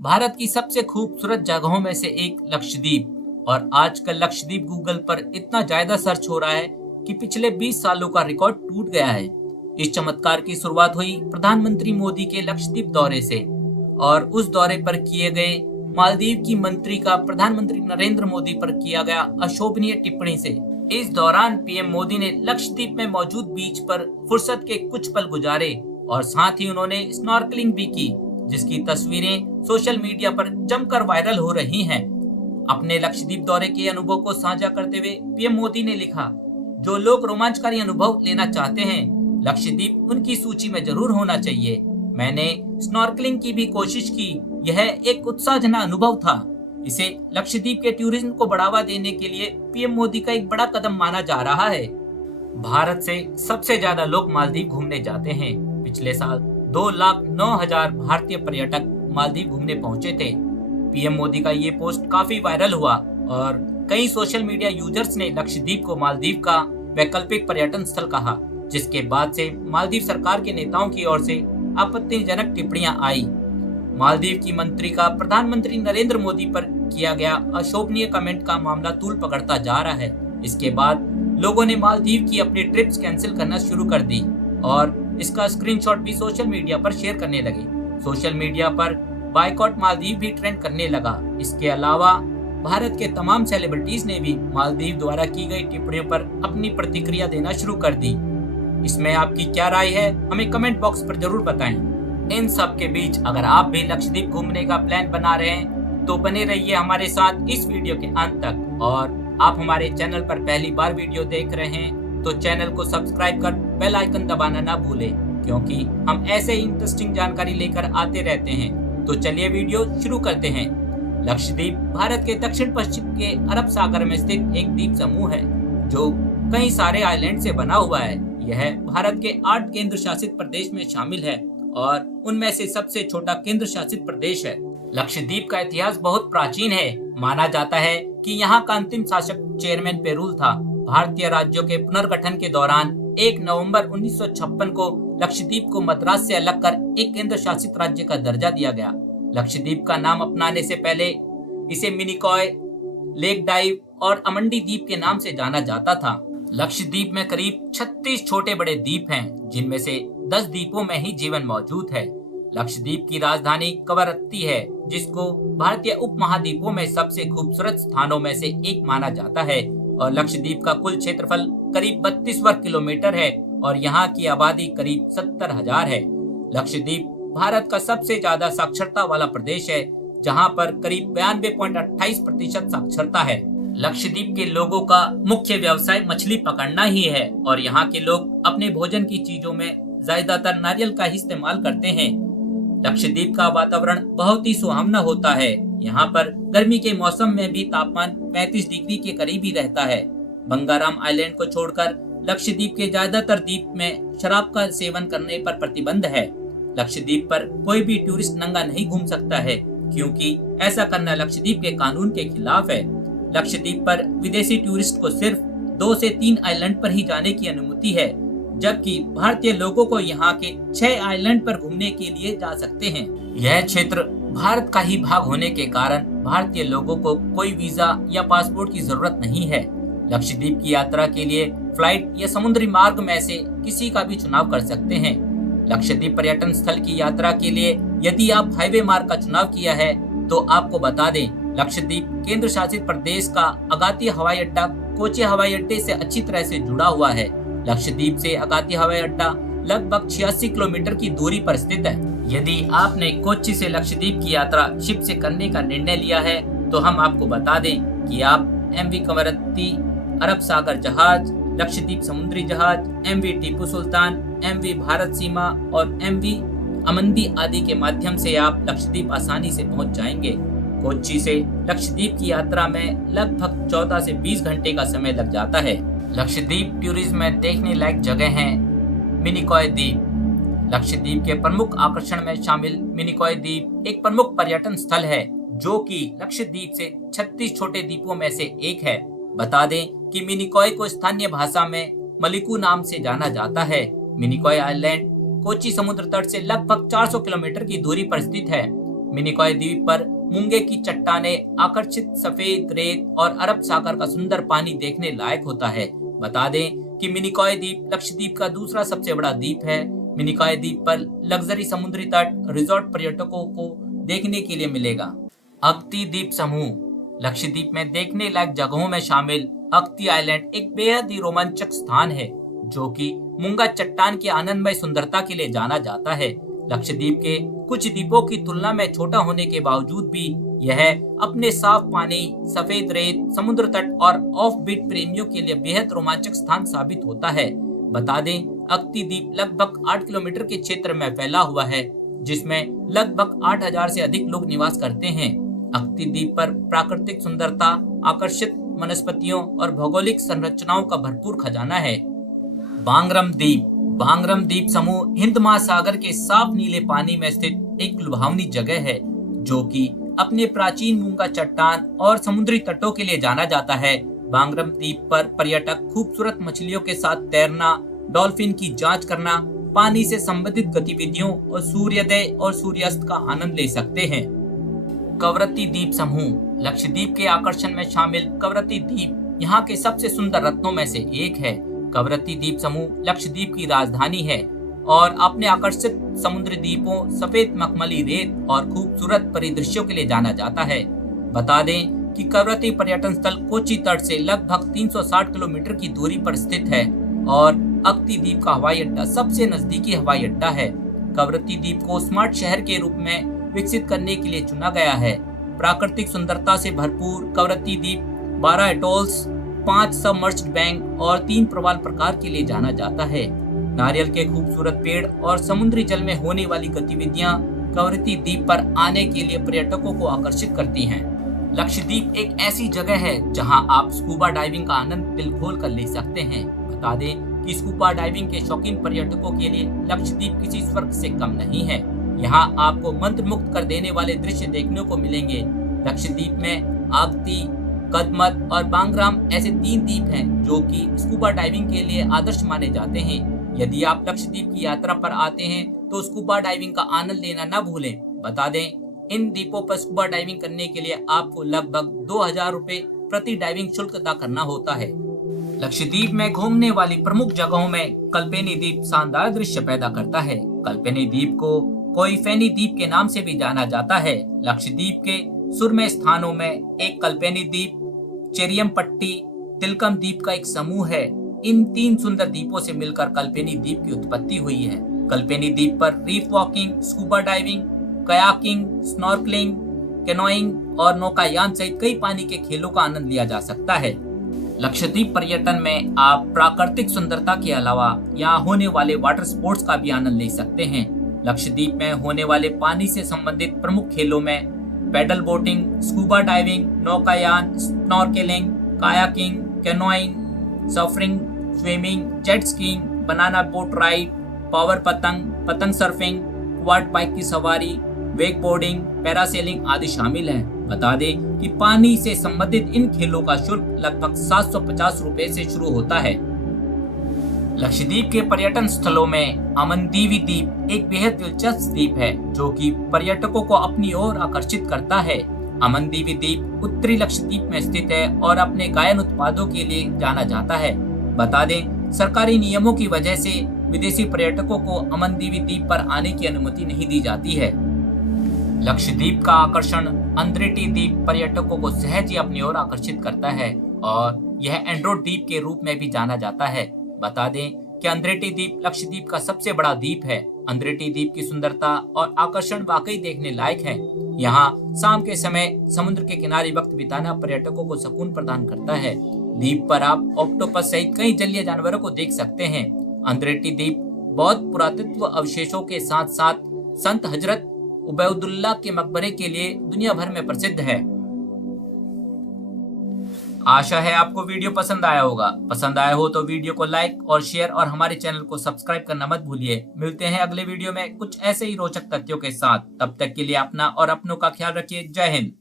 भारत की सबसे खूबसूरत जगहों में से एक लक्षद्वीप। और आजकल लक्षद्वीप गूगल पर इतना ज्यादा सर्च हो रहा है कि पिछले 20 सालों का रिकॉर्ड टूट गया है। इस चमत्कार की शुरुआत हुई प्रधानमंत्री मोदी के लक्षद्वीप दौरे से और उस दौरे पर किए गए मालदीव की मंत्री का प्रधानमंत्री नरेंद्र मोदी पर किया गया अशोभनीय टिप्पणी से। इस दौरान पीएम मोदी ने लक्षद्वीप में मौजूद बीच पर फुर्सत के कुछ पल गुजारे और साथ ही उन्होंने स्नॉर्कलिंग भी की, जिसकी तस्वीरें सोशल मीडिया पर जमकर वायरल हो रही हैं। अपने लक्षद्वीप दौरे के अनुभव को साझा करते हुए पीएम मोदी ने लिखा, जो लोग रोमांचकारी अनुभव लेना चाहते हैं, लक्षद्वीप उनकी सूची में जरूर होना चाहिए। मैंने स्नॉर्कलिंग की भी कोशिश की, यह एक उत्साहजनक अनुभव था। इसे लक्षद्वीप के टूरिज्म को बढ़ावा देने के लिए पीएम मोदी का एक बड़ा कदम माना जा रहा है। भारत से सबसे ज्यादा लोग मालदीव घूमने जाते हैं। पिछले साल 2,09,000 भारतीय पर्यटक मालदीव घूमने पहुंचे थे। पीएम मोदी का ये पोस्ट काफी वायरल हुआ और कई सोशल मीडिया यूजर्स ने लक्षद्वीप को मालदीव का वैकल्पिक पर्यटन स्थल कहा, जिसके बाद से मालदीव सरकार के नेताओं की ओर से आपत्तिजनक टिप्पणियां आई। मालदीव की मंत्री का प्रधानमंत्री नरेंद्र मोदी पर किया गया अशोभनीय कमेंट का मामला तूल पकड़ता जा रहा है। इसके बाद लोगों ने मालदीव की अपनी ट्रिप्स कैंसिल करना शुरू कर दी और इसका स्क्रीनशॉट भी सोशल मीडिया पर शेयर करने लगे। सोशल मीडिया पर बायकॉट मालदीव भी ट्रेंड करने लगा। इसके अलावा भारत के तमाम सेलिब्रिटीज ने भी मालदीव द्वारा की गई टिप्पणियों पर अपनी प्रतिक्रिया देना शुरू कर दी। इसमें आपकी क्या राय है, हमें कमेंट बॉक्स पर जरूर बताएं। इन सब के बीच अगर आप भी लक्षद्वीप घूमने का प्लान बना रहे हैं तो बने रहिए हमारे साथ इस वीडियो के अंत तक। और आप हमारे चैनल पर पहली बार वीडियो देख रहे हैं तो चैनल को सब्सक्राइब कर बेल आइकन दबाना ना भूलें, क्योंकि हम ऐसे ही इंटरेस्टिंग जानकारी लेकर आते रहते हैं। तो चलिए वीडियो शुरू करते हैं। लक्षद्वीप भारत के दक्षिण पश्चिम के अरब सागर में स्थित एक द्वीप समूह है जो कई सारे आइलैंड से बना हुआ है। यह भारत के 8 केंद्र शासित प्रदेश में शामिल है और उनमें से सबसे छोटा केंद्र शासित प्रदेश है। लक्षद्वीप का इतिहास बहुत प्राचीन है। माना जाता है कि यहाँ का अंतिम शासक चेयरमैन पेरुल था। भारतीय राज्यों के पुनर्गठन के दौरान 1 नवंबर 1956 को लक्षद्वीप को मद्रास से अलग कर एक केंद्र शासित राज्य का दर्जा दिया गया। लक्षद्वीप का नाम अपनाने से पहले इसे मिनिकॉय, लेक डाइव और अमंडी द्वीप के नाम से जाना जाता था। लक्षद्वीप में करीब 36 छोटे बड़े द्वीप हैं, जिनमें से 10 द्वीपों में ही जीवन मौजूद है। लक्षद्वीप की राजधानी कवरत्ती है, जिसको भारतीय उपमहाद्वीपों में सबसे खूबसूरत स्थानों में से एक माना जाता है। और लक्षद्वीप का कुल क्षेत्रफल करीब 32 वर्ग किलोमीटर है और यहाँ की आबादी करीब 70,000 है। लक्षद्वीप भारत का सबसे ज्यादा साक्षरता वाला प्रदेश है, जहाँ पर करीब 92.28% साक्षरता है। लक्षद्वीप के लोगों का मुख्य व्यवसाय मछली पकड़ना ही है और यहाँ के लोग अपने भोजन की चीजों में ज्यादातर नारियल का ही इस्तेमाल करते हैं। लक्षद्वीप का वातावरण बहुत ही सुहावना होता है। यहाँ पर गर्मी के मौसम में भी तापमान 35 डिग्री के करीब ही रहता है। बंगाराम आइलैंड को छोड़कर लक्षद्वीप के ज्यादातर द्वीप में शराब का सेवन करने पर प्रतिबंध है। लक्षद्वीप पर कोई भी टूरिस्ट नंगा नहीं घूम सकता है, क्योंकि ऐसा करना लक्षद्वीप के कानून के खिलाफ है। लक्षद्वीप पर विदेशी टूरिस्ट को सिर्फ 2 से 3 आइलैंड पर ही जाने की अनुमति है, जबकि भारतीय लोगों को यहाँ के 6 आइलैंड पर घूमने के लिए जा सकते हैं। यह क्षेत्र भारत का ही भाग होने के कारण भारतीय लोगों को कोई वीजा या पासपोर्ट की जरूरत नहीं है। लक्षद्वीप की यात्रा के लिए फ्लाइट या समुद्री मार्ग में से किसी का भी चुनाव कर सकते हैं। लक्षद्वीप पर्यटन स्थल की यात्रा के लिए यदि आप हाईवे मार्ग का चुनाव किया है तो आपको बता दें, लक्षद्वीप केंद्र शासित प्रदेश का अगाती हवाई अड्डा कोची हवाई अड्डे से अच्छी तरह से जुड़ा हुआ है। लक्षद्वीप से अगाती हवाई अड्डा लगभग 86 किलोमीटर की दूरी पर स्थित है। यदि आपने कोच्चि से लक्षद्वीप की यात्रा शिप से करने का निर्णय लिया है तो हम आपको बता दें कि आप एमवी कवरत्ती अरब सागर जहाज, लक्षद्वीप समुद्री जहाज, एमवी टीपू सुल्तान, एमवी भारत सीमा और एमवी अमंदी आदि के माध्यम से आप लक्षद्वीप आसानी से पहुंच जाएंगे। कोच्चि से लक्षद्वीप की यात्रा में लगभग 14 से 20 घंटे का समय लग जाता है। लक्षद्वीप टूरिज्म में देखने लायक जगह हैं। मिनिकॉय द्वीप लक्षद्वीप के प्रमुख आकर्षण में शामिल मिनिकॉय द्वीप एक प्रमुख पर्यटन स्थल है, जो कि लक्षद्वीप से 36 छोटे द्वीपों में से एक है। बता दें कि मिनिकॉय को स्थानीय भाषा में मलिकू नाम से जाना जाता है। मिनिकॉय आइलैंड कोच्चि समुद्र तट से लगभग 400 किलोमीटर की दूरी पर स्थित है। मिनिकॉय द्वीप पर मूंगे की चट्टाने, आकर्षित सफेद रेत और अरब सागर का सुंदर पानी देखने लायक होता है। बता दें कि मिनिकॉय द्वीप लक्षद्वीप का दूसरा सबसे बड़ा द्वीप है। मिनिकॉय द्वीप पर लग्जरी समुद्री तट रिजॉर्ट पर्यटकों को देखने के लिए मिलेगा। अगती द्वीप समूह लक्षद्वीप में देखने लायक जगहों में शामिल अगती आइलैंड एक बेहद ही रोमांचक स्थान है, जो कि मूंगा चट्टान की आनंदमय सुंदरता के लिए जाना जाता है। लक्षद्वीप के कुछ द्वीपों की तुलना में छोटा होने के बावजूद भी यह अपने साफ पानी, सफेद रेत, समुद्र तट और ऑफ बीट प्रेमियों के लिए बेहद रोमांचक स्थान साबित होता है। बता दें, अगती द्वीप लगभग 8 किलोमीटर के क्षेत्र में फैला हुआ है, जिसमें लगभग 8000 से अधिक लोग निवास करते हैं। अगती द्वीप पर प्राकृतिक सुंदरता, आकर्षित वनस्पतियों और भौगोलिक संरचनाओं का भरपूर खजाना है। बांगरम द्वीप समूह हिंद महासागर के साफ नीले पानी में स्थित एक लुभावनी जगह है, जो कि अपने प्राचीन मूंगा चट्टान और समुद्री तटों के लिए जाना जाता है। बांगरम द्वीप पर पर्यटक खूबसूरत मछलियों के साथ तैरना, डॉल्फिन की जांच करना, पानी से संबंधित गतिविधियों और सूर्योदय और सूर्यास्त का आनंद ले सकते हैं। कवरत्ती द्वीप समूह लक्षद्वीप के आकर्षण में शामिल कवरत्ती द्वीप यहाँ के सबसे सुंदर रत्नों में से एक है। कवरत्ती द्वीप समूह लक्षद्वीप की राजधानी है और अपने आकर्षित समुद्री द्वीपों, सफेद मखमली रेत और खूबसूरत परिदृश्यों के लिए जाना जाता है। बता दें कि कवरत्ती पर्यटन स्थल कोच्चि तट से लगभग 360 किलोमीटर की दूरी पर स्थित है और अगती द्वीप का हवाई अड्डा सबसे नजदीकी हवाई अड्डा है। कवरत्ती द्वीप को स्मार्ट शहर के रूप में विकसित करने के लिए चुना गया है। प्राकृतिक सुंदरता से भरपूर कवरत्ती द्वीप 12 एटोल्स, 5 सबमर्ज्ड बैंक और 3 प्रवाल प्रकार के लिए जाना जाता है। नारियल के खूबसूरत पेड़ और समुद्री जल में होने वाली गतिविधियां कवरत्ती द्वीप पर आने के लिए पर्यटकों को आकर्षित करती हैं। लक्षद्वीप एक ऐसी जगह है जहां आप स्कूबा डाइविंग का आनंद दिल खोल कर ले सकते हैं। बता दें कि स्कूबा डाइविंग के शौकीन पर्यटकों के लिए लक्षद्वीप किसी स्वर्ग से कम नहीं है। यहाँ आपको मंत्रमुग्ध कर देने वाले दृश्य देखने को मिलेंगे। लक्षद्वीप में अगती, कदमत और बांगराम ऐसे 3 द्वीप हैं जो कि स्कूबा डाइविंग के लिए आदर्श माने जाते हैं। यदि आप लक्षद्वीप की यात्रा पर आते हैं तो स्कूबा डाइविंग का आनंद लेना न भूलें। बता दें, इन द्वीपों पर स्कूबा डाइविंग करने के लिए आपको लगभग 2000 रुपए प्रति डाइविंग शुल्क अदा करना होता है। लक्षद्वीप में घूमने वाली प्रमुख जगहों में कल्पेनी द्वीप शानदार दृश्य पैदा करता है। कल्पेनी द्वीप को कोई फेनी द्वीप के नाम से भी जाना जाता है। लक्षद्वीप के सुरम्य स्थानों में एक कल्पेनी द्वीप, चेरियमपट्टी, तिलकम द्वीप का एक समूह है। इन 3 सुंदर द्वीपों से मिलकर कल्पेनी द्वीप की उत्पत्ति हुई है। कल्पेनी द्वीप पर reef walking, scuba diving, kayaking, snorkelling, canoeing और नौकायान सहित कई पानी के खेलों का आनंद लिया जा सकता है। लक्षद्वीप पर्यटन में आप प्राकृतिक सुंदरता के अलावा यहाँ होने वाले वाटर स्पोर्ट्स का भी आनंद ले सकते हैं। लक्षद्वीप में होने वाले पानी से संबंधित प्रमुख खेलों में पैडल बोटिंग, स्कूबा डाइविंग, नौकायान, snorkelling, kayaking, canoeing, surfing, swimming, jet skiing, banana boat ride, power पतंग, पतंग सर्फिंग, क्वाड बाइक की सवारी, वेक बोर्डिंग, पैरासेलिंग आदि शामिल हैं। बता दें कि पानी से संबंधित इन खेलों का शुल्क लगभग 750 रुपए से शुरू होता है। लक्षद्वीप के पर्यटन स्थलों में अमनदीवी द्वीप एक बेहद दिलचस्प द्वीप है, जो कि पर्यटकों को अपनी ओर आकर्षित करता है। अमनदीवी द्वीप उत्तरी लक्षद्वीप में स्थित है और अपने गायन उत्पादों के लिए जाना जाता है। बता दें, सरकारी नियमों की वजह से विदेशी पर्यटकों को अमनदीवी द्वीप पर आने की अनुमति नहीं दी जाती है। लक्षद्वीप का आकर्षण अंद्रेटी द्वीप पर्यटकों को सहज ही अपनी ओर आकर्षित करता है और यह एंड्रोट द्वीप के रूप में भी जाना जाता है। बता दें कि अंद्रेटी द्वीप लक्षद्वीप का सबसे बड़ा द्वीप है। अंद्रेटी द्वीप की सुंदरता और आकर्षण वाकई देखने लायक है। यहाँ शाम के समय समुद्र के किनारे वक्त बिताना पर्यटकों को सुकून प्रदान करता है। द्वीप पर आप ऑक्टोपस सहित कई जलीय जानवरों को देख सकते हैं। अंद्रेटी द्वीप बौद्ध पुरातत्व अवशेषों के साथ साथ संत हजरत उबैदुल्लाह के मकबरे के लिए दुनिया भर में प्रसिद्ध है। आशा है आपको वीडियो पसंद आया होगा। पसंद आया हो तो वीडियो को लाइक और शेयर और हमारे चैनल को सब्सक्राइब करना मत भूलिए। मिलते हैं अगले वीडियो में कुछ ऐसे ही रोचक तथ्यों के साथ। तब तक के लिए अपना और अपनों का ख्याल रखिए। जय हिंद।